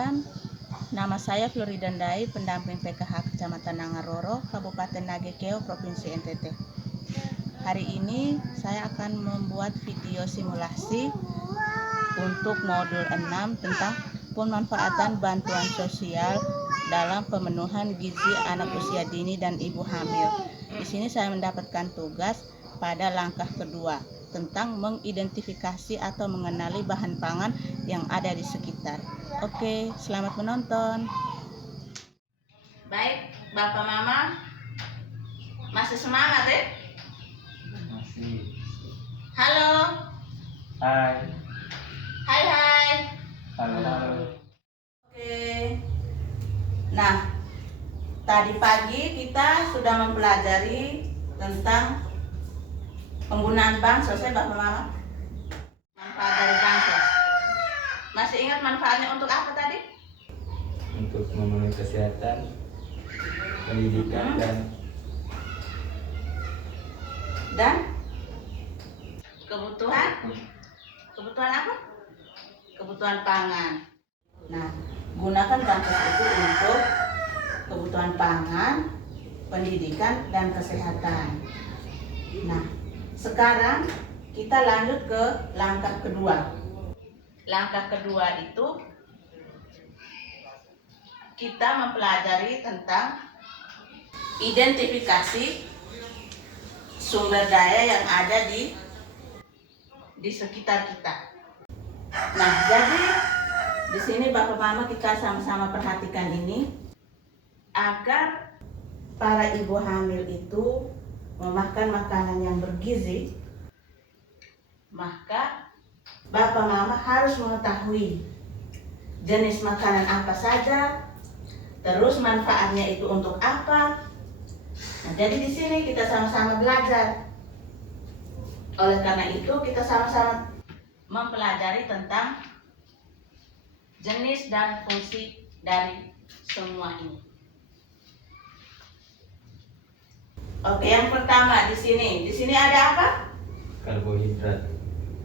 Perkenalkan, nama saya Floridandai, pendamping PKH Kecamatan Nangaroro, Kabupaten Nagekeo, Provinsi NTT. Hari ini saya akan membuat video simulasi untuk modul 6 tentang pemanfaatan bantuan sosial dalam pemenuhan gizi anak usia dini dan ibu hamil. Di sini saya mendapatkan tugas pada langkah kedua tentang mengidentifikasi atau mengenali bahan pangan yang ada di sekitar. Oke, selamat menonton. Baik, Bapak Mama, masih semangat ya? Masih. Halo. Hai. Hai. Halo. Oke. Nah, tadi pagi kita sudah mempelajari tentang penggunaan bansos ya Bapak Mama. Manfaat dari bansos. Masih ingat manfaatnya untuk apa tadi? Untuk memenuhi kesehatan, pendidikan dan kebutuhan apa? Kebutuhan pangan. Nah, gunakan bansos itu untuk kebutuhan pangan, pendidikan, dan kesehatan. Nah, sekarang kita lanjut ke langkah kedua. Langkah kedua itu kita mempelajari tentang identifikasi sumber daya yang ada di sekitar kita. Nah, jadi di sini Bapak Mama kita sama-sama perhatikan ini agar para ibu hamil itu memakan makanan yang bergizi, maka Bapak Mama harus mengetahui jenis makanan apa saja, terus manfaatnya itu untuk apa. Nah, jadi di sini kita sama-sama belajar. Oleh karena itu kita sama-sama mempelajari tentang jenis dan fungsi dari semua ini. Oke, yang pertama di sini ada apa? karbohidrat.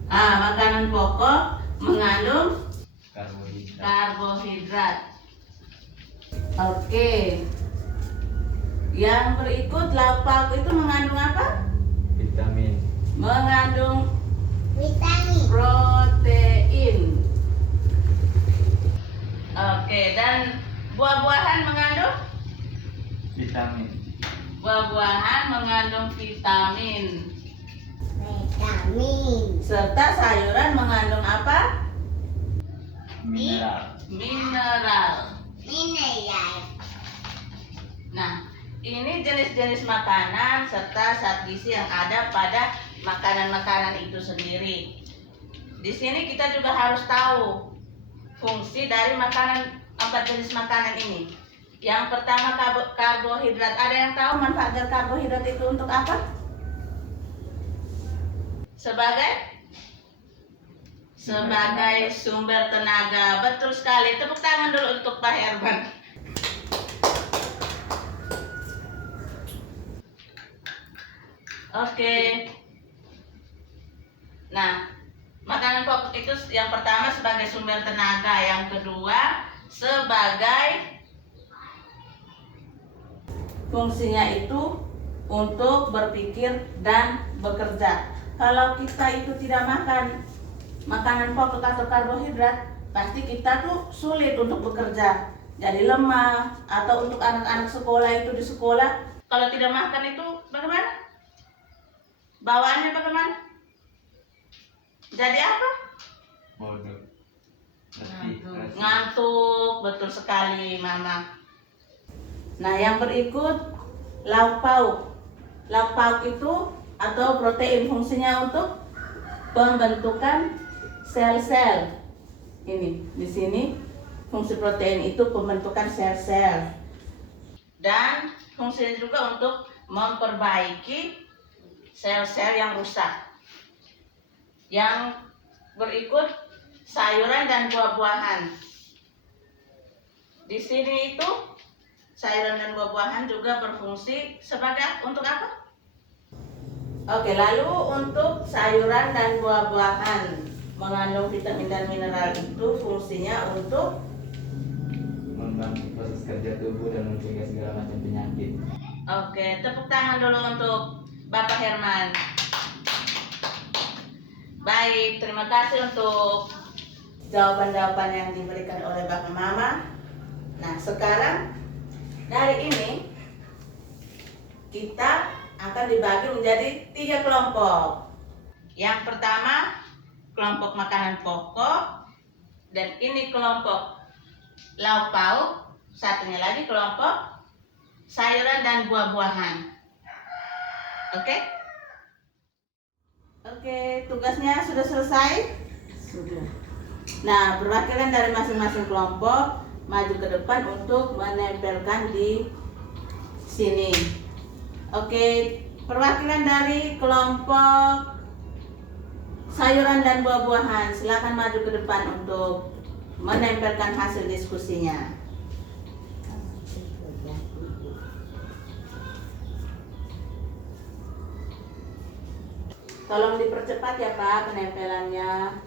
Makanan pokok mengandung karbohidrat. Oke. Yang berikut lauk pauk itu mengandung apa? Vitamin. Mengandung protein. Oke, dan buah-buahan mengandung? Vitamin. Buah-buahan mengandung vitamin. Serta sayuran mengandung apa? Mineral. Nah, ini jenis-jenis makanan serta zat gizi yang ada pada makanan-makanan itu sendiri. Di sini kita juga harus tahu fungsi dari makanan, 4 jenis makanan ini. Yang pertama karbohidrat. Ada yang tahu manfaat dari karbohidrat itu untuk apa? Sebagai sumber tenaga. Betul sekali. Tepuk tangan dulu untuk Pak Herman. Oke. Nah, makanan pokok itu yang pertama sebagai sumber tenaga, yang kedua sebagai fungsinya itu untuk berpikir dan bekerja. Kalau kita itu tidak makan makanan pokok atau karbohidrat, pasti kita tuh sulit untuk bekerja, jadi lemah. Atau untuk anak-anak sekolah itu di sekolah, kalau tidak makan itu bagaimana? Bawaannya bagaimana? Jadi apa? Bodoh. Ngantuk, betul sekali Mama. Nah, yang berikut lauk pauk. Lauk pauk itu atau protein fungsinya untuk pembentukan sel-sel. Ini di sini fungsi protein itu pembentukan sel-sel. Dan fungsinya juga untuk memperbaiki sel-sel yang rusak. Yang berikut sayuran dan buah-buahan. Di sini itu sayuran dan buah-buahan juga berfungsi sebagai untuk apa? Oke, lalu untuk sayuran dan buah-buahan mengandung vitamin dan mineral itu fungsinya untuk kerja tubuh dan mencegah segala macam penyakit. Oke, tepuk tangan dulu untuk Bapak Herman. Baik, terima kasih untuk jawaban-jawaban yang diberikan oleh Bapak Mama. Nah, sekarang dari ini kita akan dibagi menjadi 3 kelompok. Yang pertama, kelompok makanan pokok, dan ini kelompok lauk pauk. Satunya lagi kelompok sayuran dan buah-buahan. Oke? Oke, tugasnya sudah selesai? Sudah. Nah, perwakilan dari masing-masing kelompok maju ke depan untuk menempelkan di sini. Oke, perwakilan dari kelompok sayuran dan buah-buahan, silakan maju ke depan untuk menempelkan hasil diskusinya. Tolong dipercepat ya Pak penempelannya.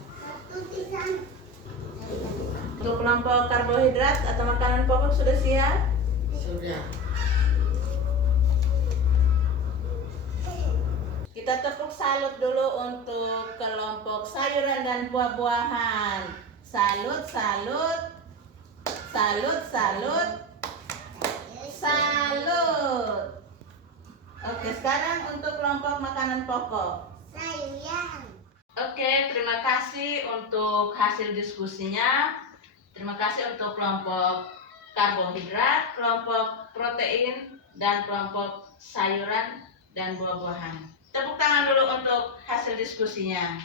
Untuk kelompok karbohidrat atau makanan pokok sudah siap? Sudah. Kita tepuk salut dulu untuk kelompok sayuran dan buah-buahan. Salut, salut. Salut, salut. Salut. Oke, sekarang untuk kelompok makanan pokok. Sayuran. Oke, terima kasih untuk hasil diskusinya. Terima kasih untuk kelompok karbohidrat, kelompok protein, dan kelompok sayuran dan buah-buahan. Tepuk tangan dulu untuk hasil diskusinya.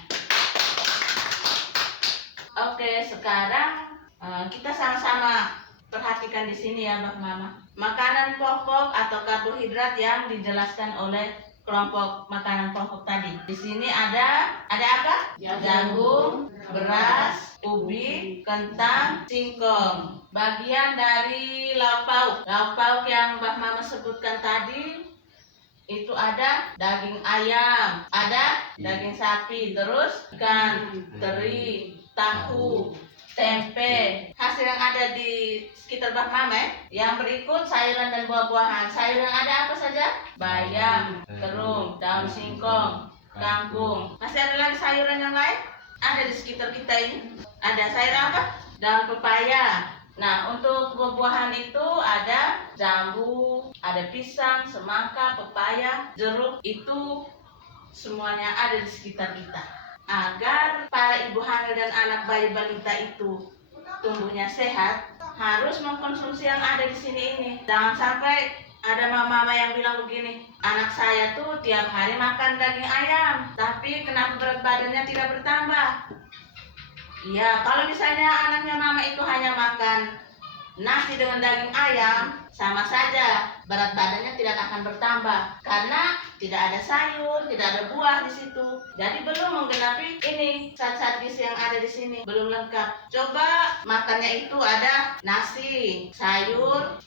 Oke, sekarang kita sama-sama perhatikan di sini ya, Mbak Mama. Makanan pokok atau karbohidrat yang dijelaskan oleh kelompok makanan pokok tadi. Di sini ada apa? Jagung, beras, ubi, kentang, singkong. Bagian dari lauk pauk. Lauk pauk yang Mbak Mama sebutkan tadi itu ada daging ayam, ada daging sapi, terus ikan, teri, tahu, tempe. Hasil yang ada di sekitar Mbak Mama yang berikut sayuran dan buah-buahan. Sayuran ada apa saja? Bayam, terung, daun singkong, kangkung. Masih ada lagi sayuran yang lain? Ada di sekitar kita ini. Ada sayur apa? Daun pepaya. Nah, untuk buah-buahan itu ada jambu, ada pisang, semangka, pepaya, jeruk. Itu semuanya ada di sekitar kita. Agar para ibu hamil dan anak bayi balita itu tumbuhnya sehat, harus mengkonsumsi yang ada di sini ini. Jangan sampai ada mama yang bilang begini, anak saya tuh tiap hari makan daging ayam, tapi kenapa berat badannya tidak bertambah? Iya, kalau misalnya anaknya mama itu hanya makan nasi dengan daging ayam, sama saja berat badannya tidak akan bertambah karena tidak ada sayur, tidak ada buah di situ. Jadi belum menggenapi ini zat-zat gizi yang ada di sini, belum lengkap. Coba makannya itu ada nasi, sayur,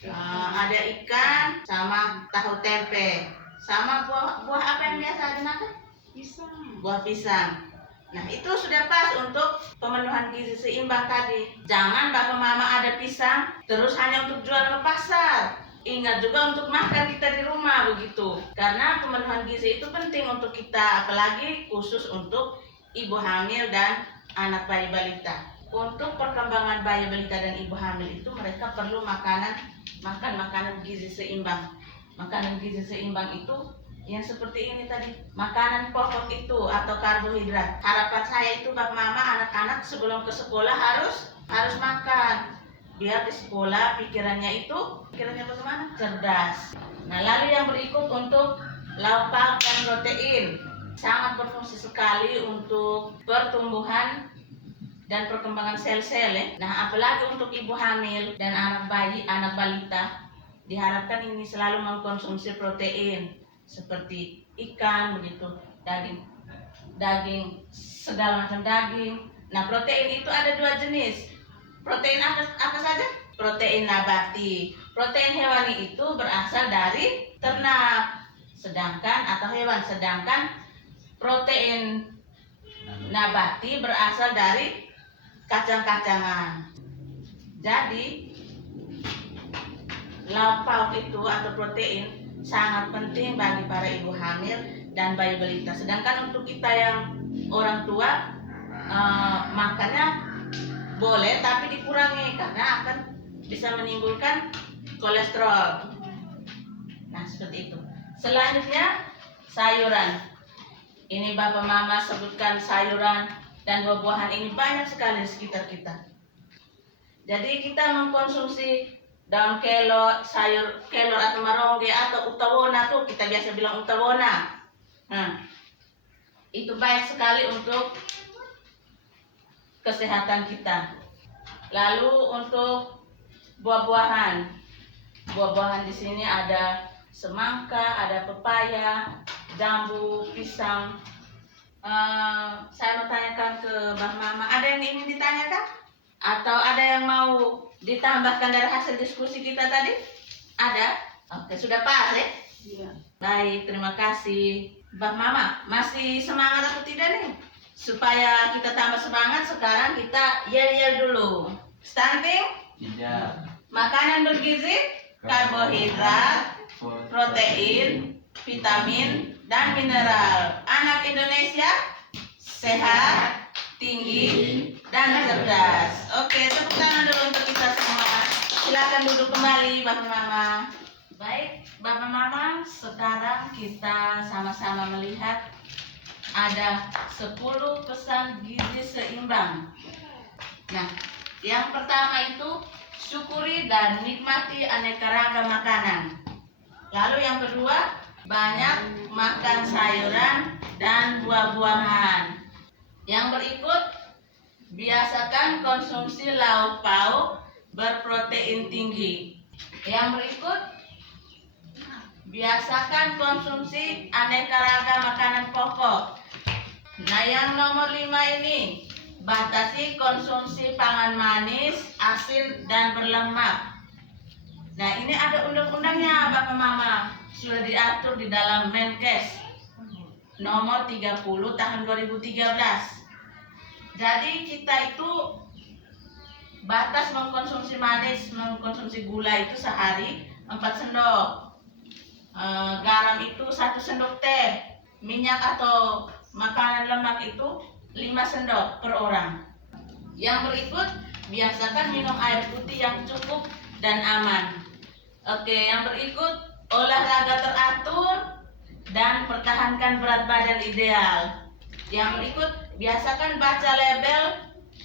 ada ikan, sama tahu tempe, sama buah apa yang biasa dimakan? Pisang. Buah pisang. Nah, itu sudah pas untuk pemenuhan gizi seimbang tadi. Jangan bapak mama ada pisang terus hanya untuk jual ke pasar. Ingat juga untuk makan kita di rumah begitu. Karena pemenuhan gizi itu penting untuk kita, apalagi khusus untuk ibu hamil dan anak bayi balita. Untuk perkembangan bayi balita dan ibu hamil itu mereka perlu makan makanan gizi seimbang. Makanan gizi seimbang itu yang seperti ini tadi, makanan pokok itu atau karbohidrat. Harapan saya itu bapak mama anak-anak sebelum ke sekolah harus makan, biar di sekolah pikirannya bagaimana? Cerdas. Nah, lalu yang berikut untuk lauk pauk dan protein, sangat berfungsi sekali untuk pertumbuhan dan perkembangan sel-sel ya. Nah, apalagi untuk ibu hamil dan anak bayi, anak balita, diharapkan ini selalu mengkonsumsi protein seperti ikan begitu, daging segala macam daging. Nah, protein itu ada 2 jenis. Protein apa saja? Protein nabati. Protein hewani itu berasal dari ternak atau hewan, sedangkan protein nabati berasal dari kacang-kacangan. Jadi lauk pauk itu atau protein sangat penting bagi para ibu hamil dan bayi balita. Sedangkan untuk kita yang orang tua makannya boleh tapi dikurangi karena akan bisa menimbulkan kolesterol. Nah, seperti itu. Selanjutnya sayuran. Ini Bapak Mama sebutkan sayuran dan buah-buahan ini banyak sekali di sekitar kita. Jadi kita mengkonsumsi daun kelor, sayur kelor atau marongge atau utawona tuh kita biasa bilang utawona. Nah, itu baik sekali untuk kesehatan kita. Lalu untuk buah-buahan di sini ada semangka, ada pepaya, jambu, pisang. Saya mau tanyakan ke Mbak Mama, ada yang ingin ditanyakan? Atau ada yang mau ditambahkan dari hasil diskusi kita tadi? Ada? Oke, sudah pas ya? Iya. Baik, terima kasih. Mbak Mama, masih semangat atau tidak nih? Supaya kita tambah semangat, sekarang kita yel-yel dulu. Stunting? Tidak. Makanan bergizi, karbohidrat, protein, vitamin, dan mineral. Anak Indonesia sehat, tinggi, dan cerdas. Oke, tepuk tangan dulu untuk kita semua. Silakan duduk kembali, Bapak Mama. Baik, Bapak Mama, sekarang kita sama-sama melihat ada 10 pesan gizi seimbang. Nah, yang pertama itu syukuri dan nikmati aneka ragam makanan. Lalu yang kedua, banyak makan sayuran dan buah-buahan. Yang berikut, biasakan konsumsi lauk pauk berprotein tinggi. Yang berikut, biasakan konsumsi aneka ragam makanan pokok. Nah, yang nomor 5 ini, batasi konsumsi pangan manis, asin, dan berlemak. Nah, ini ada undang-undangnya Bapak Mama, sudah diatur di dalam Menkes nomor 30 tahun 2013. Jadi kita itu batas mengkonsumsi manis, mengkonsumsi gula itu sehari 4 sendok. Garam itu 1 sendok teh. Minyak atau makanan lemak itu 5 sendok per orang. Yang berikut, biasakan minum air putih yang cukup dan aman. Oke, yang berikut, olahraga teratur dan pertahankan berat badan ideal. Yang berikut, biasakan baca label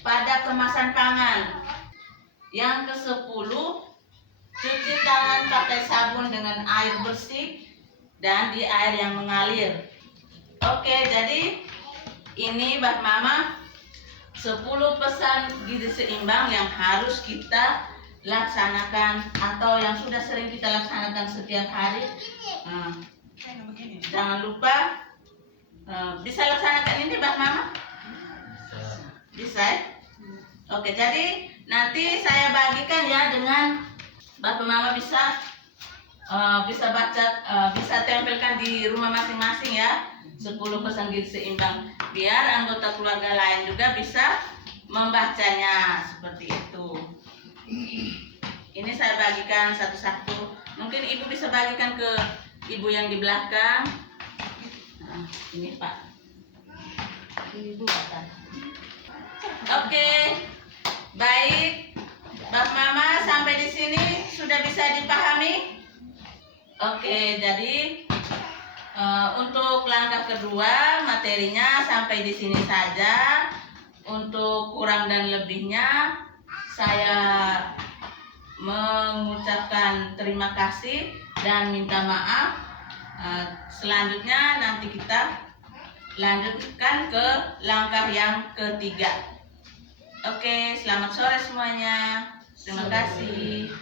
pada kemasan pangan. Yang ke-10, cuci tangan pakai sabun dengan air bersih dan di air yang mengalir. Oke, jadi ini Mbak Mama 10 pesan gizi seimbang yang harus kita laksanakan atau yang sudah sering kita laksanakan setiap hari. Jangan lupa bisa laksanakan ini Mbak Mama? Bisa ya? Oke, jadi nanti saya bagikan ya dengan Bapak Mama bisa baca, bisa tempelkan di rumah masing-masing ya 10 pesan gizi seimbang biar anggota keluarga lain juga bisa membacanya seperti itu. Ini saya bagikan satu-satu. Mungkin ibu bisa bagikan ke ibu yang di belakang. Nah, ini Pak. Ibu kata. Oke, baik. Bapak Mama sampai di sini sudah bisa dipahami? Oke, jadi untuk langkah kedua materinya sampai di sini saja. Untuk kurang dan lebihnya saya mengucapkan terima kasih dan minta maaf. Selanjutnya nanti kita lanjutkan ke langkah yang ketiga. Oke, selamat sore semuanya. Terima kasih.